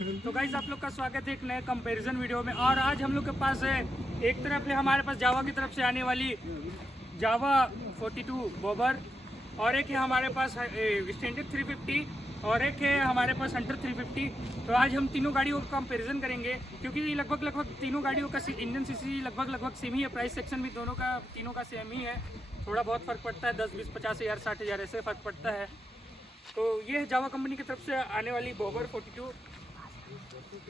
तो गाइस आप लोग का स्वागत है एक नए कंपैरिजन वीडियो में। और आज हम लोग के पास है, एक तरफ है हमारे पास जावा की तरफ से आने वाली जावा 42 बॉबर, और एक है हमारे पास स्टैंडर्ड 350, और एक है हमारे पास हंटर 350। तो आज हम तीनों गाड़ियों का कंपैरिजन करेंगे, क्योंकि लगभग तीनों गाड़ियों का इंजन सीसी लगभग सेम ही है। प्राइस सेक्शन भी दोनों का तीनों का सेम ही है, थोड़ा बहुत फ़र्क पड़ता है, 10, 20, 50 हज़ार, 60 हज़ार ऐसे फ़र्क पड़ता है। तो ये है जावा कंपनी की तरफ से आने वाली बॉबर 42,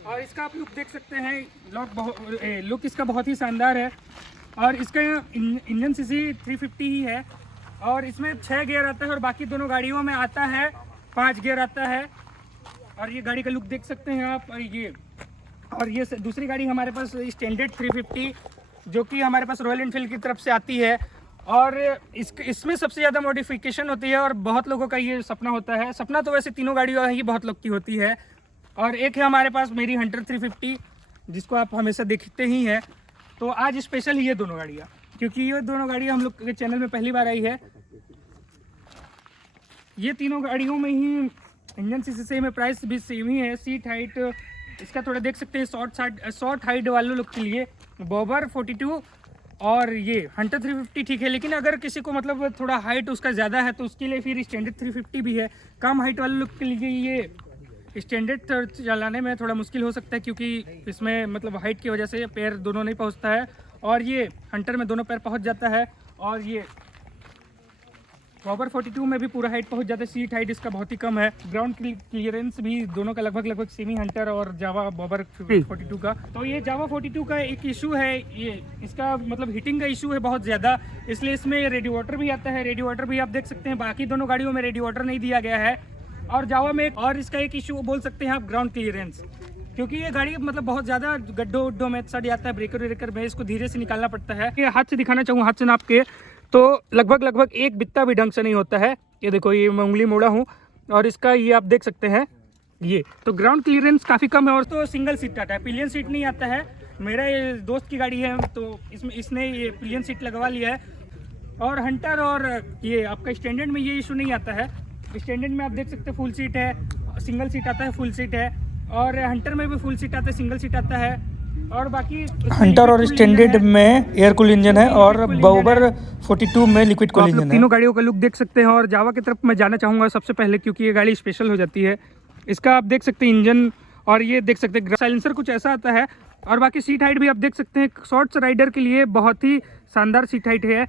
और इसका आप लुक देख सकते हैं। लुक इसका बहुत ही शानदार है, और इसका इंजन सीसी 350 ही है, और इसमें 6 गियर आता है, और बाकी दोनों गाड़ियों में आता है 5 गियर आता है। और ये गाड़ी का लुक देख सकते हैं आप। और ये दूसरी गाड़ी हमारे पास स्टैंडर्ड 350, जो कि हमारे पास रॉयल एनफील्ड की तरफ से आती है, और इसमें सबसे ज़्यादा मॉडिफिकेशन होती है, और बहुत लोगों का ये सपना होता है। सपना तो वैसे तीनों गाड़ियों ही बहुत लोग की होती है। और एक है हमारे पास मेरी हंटर 350, जिसको आप हमेशा देखते ही हैं। तो आज स्पेशल ही ये दोनों गाड़ियाँ, क्योंकि ये दोनों गाड़ियाँ हम लोग के चैनल में पहली बार आई है। ये तीनों गाड़ियों में ही इंजन सीसी सेम है, प्राइस भी सेम ही है। सीट हाइट इसका थोड़ा देख सकते हैं, शॉर्ट हाइट वालों लोग के लिए बॉबर 42 और ये हंटर 350 ठीक है। लेकिन अगर किसी को मतलब थोड़ा हाइट उसका ज़्यादा है, तो उसके लिए फिर स्टैंडर्ड 350 भी है। कम हाइट वाले लोग के लिए ये स्टैंडर्ड चलाने में थोड़ा मुश्किल हो सकता है, क्योंकि इसमें मतलब हाइट की वजह से पैर दोनों नहीं पहुंचता है, और ये हंटर में दोनों पैर पहुंच जाता है। और ये बॉबर 42 में भी पूरा हाइट पहुंच जाता है। सीट हाइट इसका बहुत ही कम है। ग्राउंड क्लियरेंस भी दोनों का लगभग सेमी हंटर और जावा बॉबर 42 का। तो ये जावा 42 का एक इशू है, ये इसका मतलब हीटिंग का इशू है बहुत ज़्यादा, इसलिए इसमें रेडिएटर भी आता है। रेडिएटर भी आप देख सकते हैं, बाकी दोनों गाड़ियों में रेडिएटर नहीं दिया गया है। और जावा में और इसका एक इशू बोल सकते हैं आप, ग्राउंड क्लियरेंस, क्योंकि ये गाड़ी मतलब बहुत ज़्यादा गड्ढों उड्ढों में सड़ जाता है, ब्रेकर व्रेकर में इसको धीरे से निकालना पड़ता है। ये हाथ से दिखाना चाहूँ, हाथ से नाप के, तो लगभग एक बित्ता भी ढंग से नहीं होता है। ये देखो, ये मैं उंगली मोड़ा हूँ, और इसका ये आप देख सकते हैं। ये तो ग्राउंड क्लियरेंस काफ़ी कम है। और तो सिंगल सीट आता है, पिलियन सीट नहीं आता है। मेरा ये दोस्त की गाड़ी है, तो इसने ये पिलियन सीट लगवा लिया है। और हंटर और ये आपका स्टैंडर्ड में ये इशू नहीं आता है। स्टैंडर्ड में आप देख सकते हैं फुल सीट है, सिंगल सीट आता है, फुल सीट है, और हंटर में भी फुल सीट आता है, सिंगल सीट आता है। और बाकी हंटर और स्टैंडर्ड में एयर कूल इंजन है, और बॉबर 42 में लिक्विड कूल इंजन है। तीनों गाड़ियों का लुक देख सकते हैं। और जावा की तरफ मैं जाना चाहूँगा सबसे पहले, क्योंकि ये गाड़ी स्पेशल हो जाती है। इसका आप देख सकते हैं इंजन, और ये देख सकते हैं साइलेंसर कुछ ऐसा आता है। और बाकी सीट हाइट भी आप देख सकते हैं, शॉर्ट राइडर के लिए बहुत ही शानदार सीट हाइट है।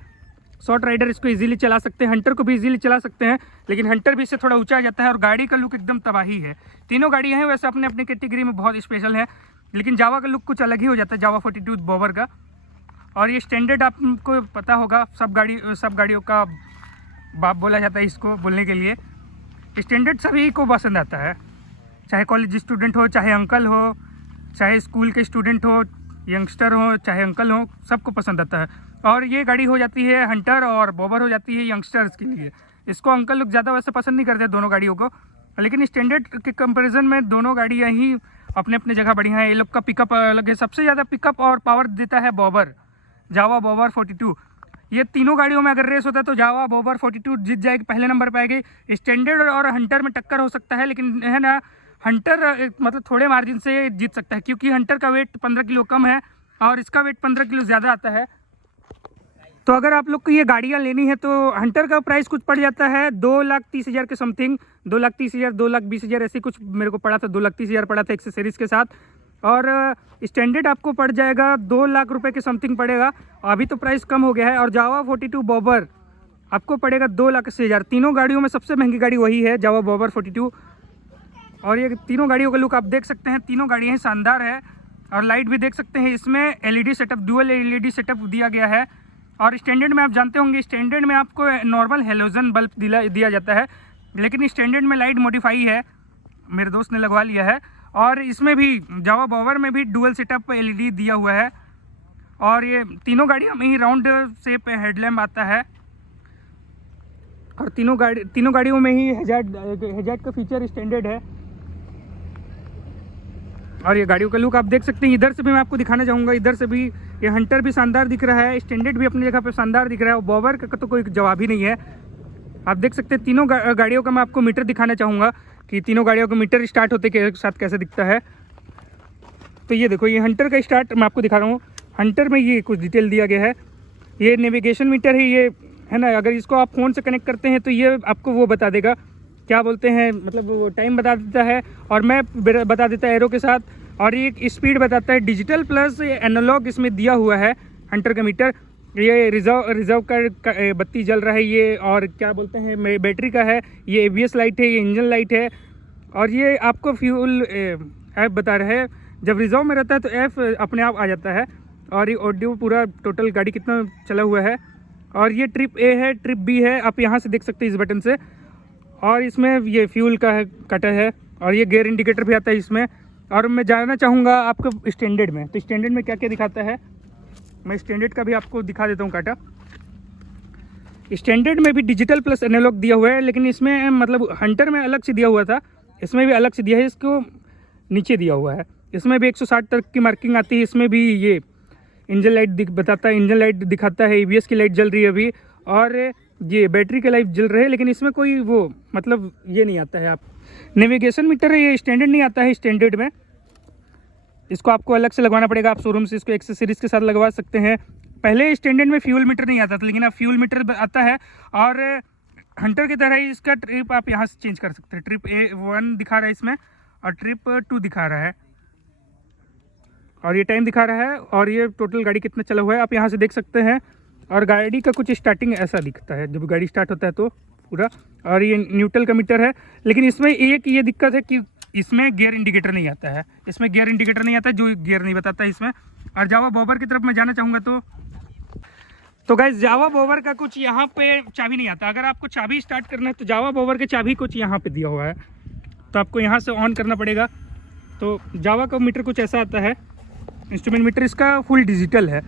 शॉर्ट राइडर इसको इजीली चला सकते हैं, हंटर को भी इजीली चला सकते हैं, लेकिन हंटर भी इससे थोड़ा ऊंचा आ जाता है। और गाड़ी का लुक एकदम तबाही है। तीनों गाड़ियाँ हैं वैसे अपने अपने कैटेगरी में बहुत स्पेशल है, लेकिन जावा का लुक कुछ अलग ही हो जाता है, जावा 42 बॉबर का। और ये स्टैंडर्ड आपको पता होगा, सब गाड़ियों का बाप बोला जाता है इसको बोलने के लिए। स्टैंडर्ड सभी को पसंद आता है, चाहे कॉलेज स्टूडेंट हो, चाहे अंकल हो, चाहे स्कूल के स्टूडेंट हो, यंगस्टर हो, चाहे अंकल हो, सबको पसंद आता है। और ये गाड़ी हो जाती है हंटर, और बॉबर हो जाती है यंगस्टर्स के लिए। इसको अंकल लोग ज़्यादा वैसे पसंद नहीं करते दोनों गाड़ियों को, लेकिन स्टैंडर्ड के कंपैरिजन में दोनों गाड़ियाँ ही अपने अपने जगह बढ़िया हैं। ये लोग का पिकअप अलग है, सबसे ज़्यादा पिकअप और पावर देता है बॉबर, जावा बॉबर 42। ये तीनों गाड़ियों में अगर रेस होता है तो जावा बॉबर 42 जीत जाएगी, पहले नंबर पर आएगी। स्टैंडर्ड और हंटर में टक्कर हो सकता है, लेकिन है ना, हंटर मतलब थोड़े मार्जिन से जीत सकता है, क्योंकि हंटर का वेट 15 किलो कम है, और इसका वेट 15 किलो ज़्यादा आता है। तो अगर आप लोग को ये गाड़ियाँ लेनी है, तो हंटर का प्राइस कुछ पड़ जाता है 2,30,000 के समथिंग, 2,30,000, 2,20,000 ऐसे कुछ मेरे को पड़ा था। 2,30,000 पड़ा था एक्सेसरीज के साथ। और स्टैंडर्ड आपको पड़ जाएगा 2 लाख रुपए के समथिंग पड़ेगा। अभी तो प्राइस कम हो गया है। और जावा 42 बॉबर आपको पड़ेगा 2,80,000। तीनों गाड़ियों में सबसे महंगी गाड़ी वही है, जावा बॉबर 42। और ये तीनों गाड़ियों का लुक आप देख सकते हैं, तीनों गाड़ियाँ शानदार है। और लाइट भी देख सकते हैं, इसमें LED setup, dual LED setup दिया गया है। और स्टैंडर्ड में आप जानते होंगे, स्टैंडर्ड में आपको नॉर्मल हेलोजन बल्ब दिया जाता है, लेकिन स्टैंडर्ड में लाइट मॉडिफाई है, मेरे दोस्त ने लगवा लिया है। और इसमें भी जावा बॉबर में भी डुअल सेटअप LED दिया हुआ है। और ये तीनों गाड़ियों में ही राउंड शेप हेडलैम्प आता है, और तीनों गाड़ियों में ही हेजार्ड का फीचर स्टैंडर्ड है। और ये गाड़ियों का लुक आप देख सकते हैं। इधर से भी मैं आपको दिखाना चाहूँगा, इधर से भी ये हंटर भी शानदार दिख रहा है, स्टैंडर्ड भी अपनी जगह पे शानदार दिख रहा है, और बॉबर का तो कोई जवाब ही नहीं है। आप देख सकते हैं तीनों गाड़ियों का मैं आपको मीटर दिखाना चाहूँगा कि तीनों गाड़ियों का मीटर स्टार्ट होते के साथ कैसे दिखता है। तो ये देखो, ये हंटर का स्टार्ट मैं आपको दिखा रहा हूँ। हंटर में ये कुछ डिटेल दिया गया है। ये नेविगेशन मीटर है, ये है ना, अगर इसको आप फ़ोन से कनेक्ट करते हैं तो ये आपको वो बता देगा, क्या बोलते हैं, मतलब वो टाइम बता देता है और मैप बता देता है एरो के साथ। और ये स्पीड बताता है, डिजिटल प्लस एनालॉग इसमें दिया हुआ है हंटर का मीटर। ये रिजर्व का बत्ती जल रहा है ये, और क्या बोलते हैं बैटरी का है, ये ABS लाइट है, ये इंजन लाइट है। और ये आपको फ्यूल ऐप बता रहा है। जब रिजर्व में रहता है तो ऐप अपने आप आ जाता है। और ये ऑडियो पूरा टोटल गाड़ी कितना चला हुआ है। और ये ट्रिप A है, ट्रिप B है, आप यहाँ से देख सकते हैं इस बटन से। और इसमें ये फ्यूल का है कटर है, और ये गियर इंडिकेटर भी आता है इसमें। और मैं जानना चाहूँगा आपको स्टैंडर्ड में, तो स्टैंडर्ड में क्या क्या दिखाता है, मैं स्टैंडर्ड का भी आपको दिखा देता हूँ काटा। स्टैंडर्ड में भी डिजिटल प्लस एनालॉग दिया हुआ है, लेकिन इसमें मतलब हंटर में अलग से दिया हुआ था, इसमें भी अलग से दिया है, इसको नीचे दिया हुआ है। इसमें भी 160 तक की मार्किंग आती है। इसमें भी ये इंजन लाइट बताता है, इंजन लाइट दिखाता है, ABS की लाइट जल रही है अभी, और ये बैटरी की लाइट जल रही है, लेकिन इसमें कोई वो मतलब ये नहीं आता है। आप नेविगेशन मीटर है, ये स्टैंडर्ड नहीं आता है। स्टैंडर्ड में इसको आपको अलग से लगवाना पड़ेगा, आप शोरूम से इसको एक्सेसरीज के साथ लगवा सकते हैं। पहले स्टैंडर्ड में फ्यूल मीटर नहीं आता था, लेकिन अब फ्यूल मीटर आता है। और हंटर की तरह ही इसका ट्रिप आप यहाँ से चेंज कर सकते हैं। ट्रिप A1 दिखा रहा है इसमें, और ट्रिप 2 दिखा रहा है, और ये टाइम दिखा रहा है, और ये टोटल गाड़ी कितना चला हुआ है आप यहाँ से देख सकते हैं। और गाड़ी का कुछ स्टार्टिंग ऐसा दिखता है जब गाड़ी स्टार्ट होता है तो पूरा। और ये न्यूट्रल का मीटर है, लेकिन इसमें एक ये दिक्कत है कि इसमें गियर इंडिकेटर नहीं आता है। इसमें गियर इंडिकेटर नहीं आता है, जो गियर नहीं बताता है इसमें। और जावा बॉबर की तरफ मैं जाना चाहूँगा तो गाइस, जावा बॉबर का कुछ यहाँ पे चाबी नहीं आता। अगर आपको चाबी स्टार्ट करना है तो जावा बॉबर के चाबी कुछ यहाँ पे दिया हुआ है, तो आपको यहाँ से ऑन करना पड़ेगा। तो जावा का मीटर कुछ ऐसा आता है। इंस्ट्रूमेंट मीटर इसका फुल डिजिटल है।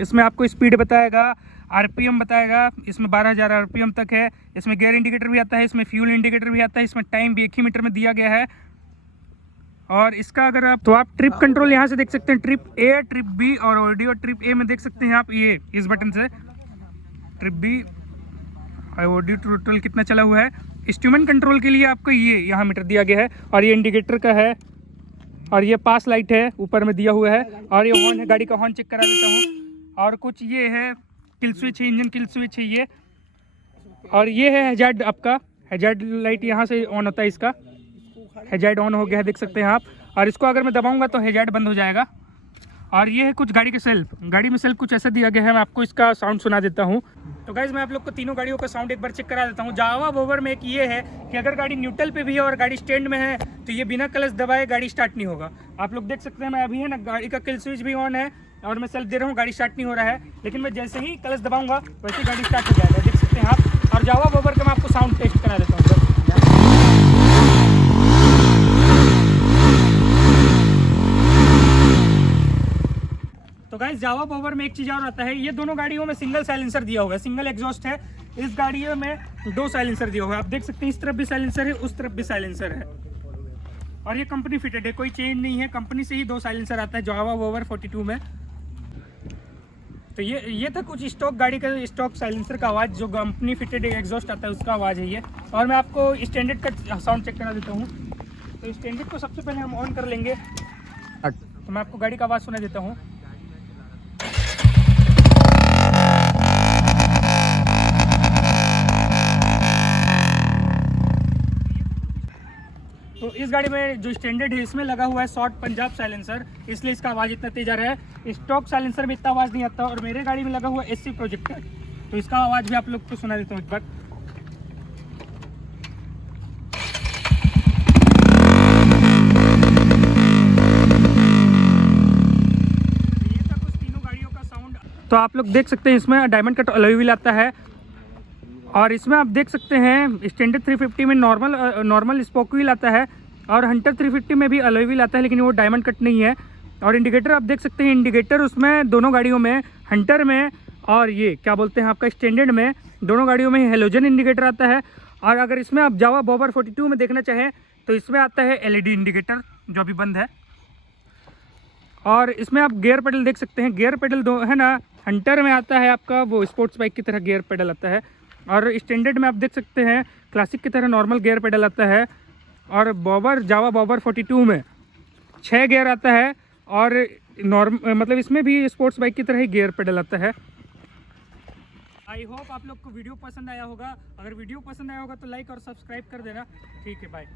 इसमें आपको स्पीड बताएगा, RPM बताएगा, इसमें 12,000 RPM तक है। इसमें गियर इंडिकेटर भी आता है, इसमें फ्यूल इंडिकेटर भी आता है, इसमें टाइम भी एक ही मीटर में दिया गया है। और इसका अगर आप ट्रिप कंट्रोल यहाँ से देख सकते हैं, ट्रिप A, ट्रिप B और ऑडियो। ट्रिप A में देख सकते हैं आप ये इस बटन से, ट्रिप B और ऑडियो टोटल कितना चला हुआ है। इंस्ट्रूमेंट कंट्रोल के लिए आपको ये यहाँ मीटर दिया गया है, और ये इंडिकेटर का है, और ये पास लाइट है ऊपर में दिया हुआ है, और ये हॉर्न है, गाड़ी का हॉर्न चेक करा देता हूँ। और कुछ ये है किल स्विच है, इंजन किल स्विच है ये। और ये है हैजार्ड, आपका हैजार्ड लाइट यहाँ से ऑन होता है, इसका हैजार्ड ऑन हो गया है, देख सकते हैं आप। और इसको अगर मैं दबाऊंगा तो हैजार्ड बंद हो जाएगा। और ये है कुछ गाड़ी के सेल्फ, गाड़ी में सेल्फ कुछ ऐसा दिया गया है, मैं आपको इसका साउंड सुना देता हूँ। तो गाइज मैं आप लोग को तीनों गाड़ियों का साउंड एक बार चेक करा देता हूँ। जावा बॉबर में एक ये है कि अगर गाड़ी न्यूट्रल पे भी है और गाड़ी स्टैंड में है तो ये बिना क्लच दबाए गाड़ी स्टार्ट नहीं होगा। आप लोग देख सकते हैं, मैं अभी है ना, गाड़ी का किल स्विच भी ऑन है और मैं सेल्फ दे रहा हूँ, गाड़ी स्टार्ट नहीं हो रहा है, लेकिन मैं जैसे ही क्लच दबाऊंगा वैसे ही गाड़ी स्टार्ट हो जाएगा, देख सकते हैं आप। और जावा बॉबर का मैं आपको साउंड टेस्ट करा देता हूँ। तो गाइस, जावा बॉबर में एक चीज़ और आता है, ये दोनों गाड़ियों में सिंगल साइलेंसर दिया हुआ है, सिंगल एग्जॉस्ट है। इस गाड़ियों में 2 साइलेंसर दिया हुआ है, आप देख सकते हैं, इस तरफ भी साइलेंसर है, उस तरफ भी साइलेंसर है। और ये कंपनी फिटेड है, कोई चेंज नहीं है, कंपनी से ही 2 साइलेंसर आता है जावा बॉबर 42 में। तो ये था कुछ स्टॉक गाड़ी का स्टॉक साइलेंसर का आवाज़, जो कंपनी फिटेड एग्जॉस्ट आता है उसका आवाज़ है ये। और मैं आपको स्टैंडर्ड का साउंड चेक करा देता हूँ। तो स्टैंडर्ड को सबसे पहले हम ऑन कर लेंगे, तो मैं आपको गाड़ी का आवाज़ सुना देता हूँ। तो इस गाड़ी में जो स्टैंडर्ड है इसमें लगा हुआ है शॉर्ट पंजाब साइलेंसर, इसलिए इसका आवाज़ इतना तेज आ रहा है। स्टॉक साइलेंसर में इतना आवाज़ नहीं आता। और मेरे गाड़ी में लगा हुआ है SC प्रोजेक्टर, तो इसका आवाज़ भी आप लोग को सुना देता हूँ एक बार। ये था कुछ तीनों गाड़ियों का साउंड। तो आप लोग देख सकते हैं इसमें डायमंड कट अलॉय व्हील आता है। और इसमें आप देख सकते हैं स्टैंडर्ड 350 में नॉर्मल स्पोक व्हील आता है, और हंटर 350 में भी अलॉय व्हील आता है, लेकिन वो डायमंड कट नहीं है। और इंडिकेटर आप देख सकते हैं, इंडिकेटर उसमें दोनों गाड़ियों में, हंटर में और ये क्या बोलते हैं आपका स्टैंडर्ड में, दोनों गाड़ियों में हेलोजन इंडिकेटर आता है। और अगर इसमें आप जावा बॉबर 42 में देखना चाहें तो इसमें आता है LED इंडिकेटर, जो अभी बंद है। और इसमें आप गियर पेडल देख सकते हैं, गियर पेडल दो है ना, हंटर में आता है आपका वो स्पोर्ट्स बाइक की तरह गियर पेडल आता है, और स्टैंडर्ड में आप देख सकते हैं क्लासिक की तरह नॉर्मल गियर पेडल आता है। और बॉबर जावा बॉबर 42 में 6 गियर आता है और मतलब इसमें भी स्पोर्ट्स बाइक की तरह ही गियर पेडल आता है। आई होप आप लोग को वीडियो पसंद आया होगा। अगर वीडियो पसंद आया होगा तो लाइक और सब्सक्राइब कर देना। ठीक है, बाय।